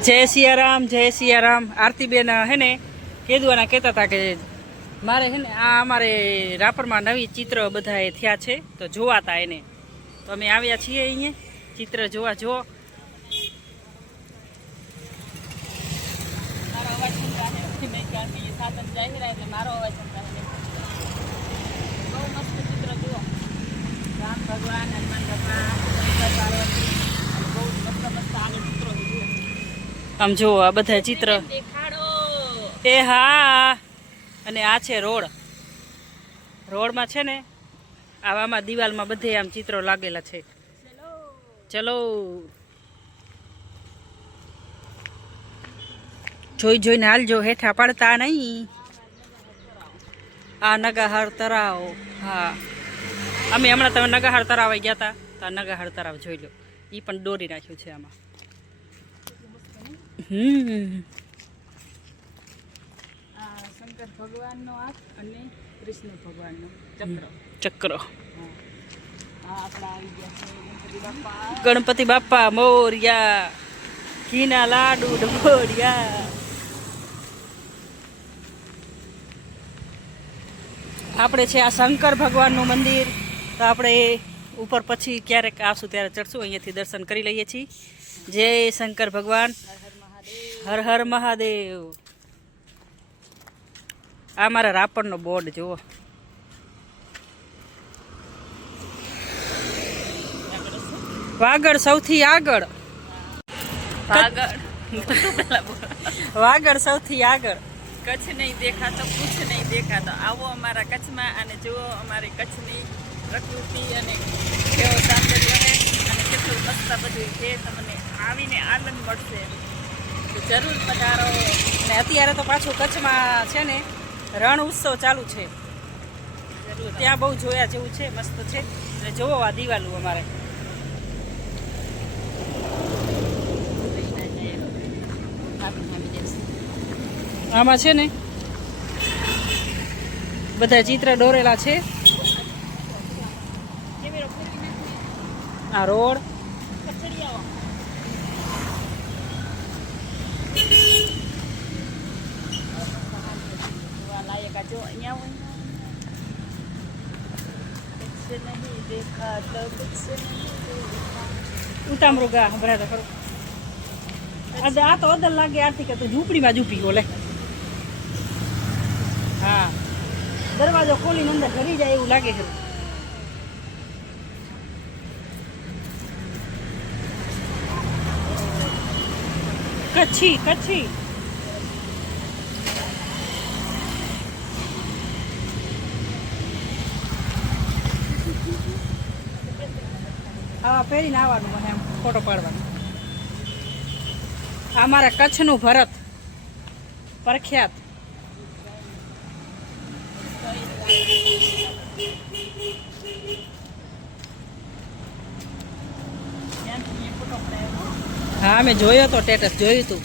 जय सियाराम जय सियाराम। आरती बेन है ने केदवाना कहता था कि मारे है ने आ अमारे रापर में नवी चित्र बधाए थया छे तो जोवाता एने तो अमे आव्या छीए अहींया चित्र जोवा। जो मारो अवाज संभळाय नहीं कारण के साधन जाहिर है એટલે मारो अवाज संभळाय बहु मस्त चित्र जुओ। राम भगवान हनुमान भगवान शंकर पार्वती बहु मस्त मस्त आगे चित्रो जुओ। आम जो आ बधा चित्र ए हाँ अने आ छे रोड। रोड में छे ने आवामां दीवाल में बधे आम चित्रो लागेला छे। चलो जोई जोईने हालजो हेठा पड़ता नहीं। आ नगाहर तराव हाँ अमे हमणां तमे नगाहर तराव गया था तो आ नगाहर तराव जोई लो ई पण दोरी नाख्युं छे आमां। शंकर भगवान नो हाथ अने कृष्ण भगवान नो चक्र चक्र। गणपति बापा मोरिया घीना लाडू ढोरिया। आपणे छे आ शंकर भगवान नु मंदिर तो आपणे ऊपर पछी क्यारेक आवशुं त्यारे चढ़शुं अहींयाथी दर्शन करी लईए छीए। जय शंकर भगवान हर हर महादेव। आ मारा रापर नो बोर्ड जुओ। वागड़ सौथी आगळ वागड़ सौथी आगळ। कच्छ नहीं देखा तो कुछ नहीं देखा तो आवो अमारा कच्छ में अने जुओ अमारी कच्छनी प्रकृति अने केवो सौंदर्य है अने केटલું મસ્ત બધું છે તમને આવીને આનંદ મળશે તો જરૂર પધારો। ને અત્યારે તો પાછું કચ્છમાં છે ને રણ ઉત્સવ ચાલુ છે ત્યાં બહુ જોયા જેવું છે મસ્ત છે। એટલે જોવો આ દિવાલું અમારે આમાં છે ને બધા ચિત્ર દોરેલા છે। આ રોડ जो अहियां कुछ नहीं देखा तो कुछ नहीं देखा। उतामृगा भरा करो आ तो अदल लागे आरती के तो झूपड़ी में झूपी बोले। हाँ दरवाजो खोली अंदर घरी जाए एवं लागे है। कच्छी कच्छी हाँ પહેરીને આવવાનું મને આમ ફોટો પાડવાનો। આ મારા કચ્છનું ભરત પ્રખ્યાત। हाँ મેં જોયો તો સ્ટેટસ જોયું તું।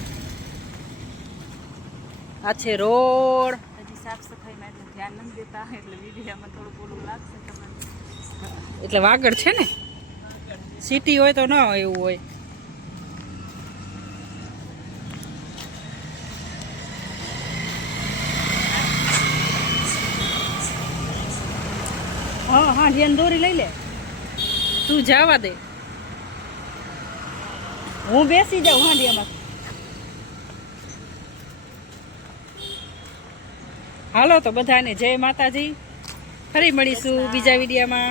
આ છે રોડ હજી સાફ સફાઈમાં એટલે ધ્યાન નથી દેતા એટલે વિડીયામાં થોડું બોલું લાગશે તમને। એટલે વાગડ છે ને સિટી હોય તો ના હોય એવું હોય। हाँ हाँ ध्यान दोरी लई ले तू जावा दे हूँ बेसी जाऊँ हांडिया में। हालो तो बधाने जय माताजी। फरी मळीशुं बीजा विडियो में।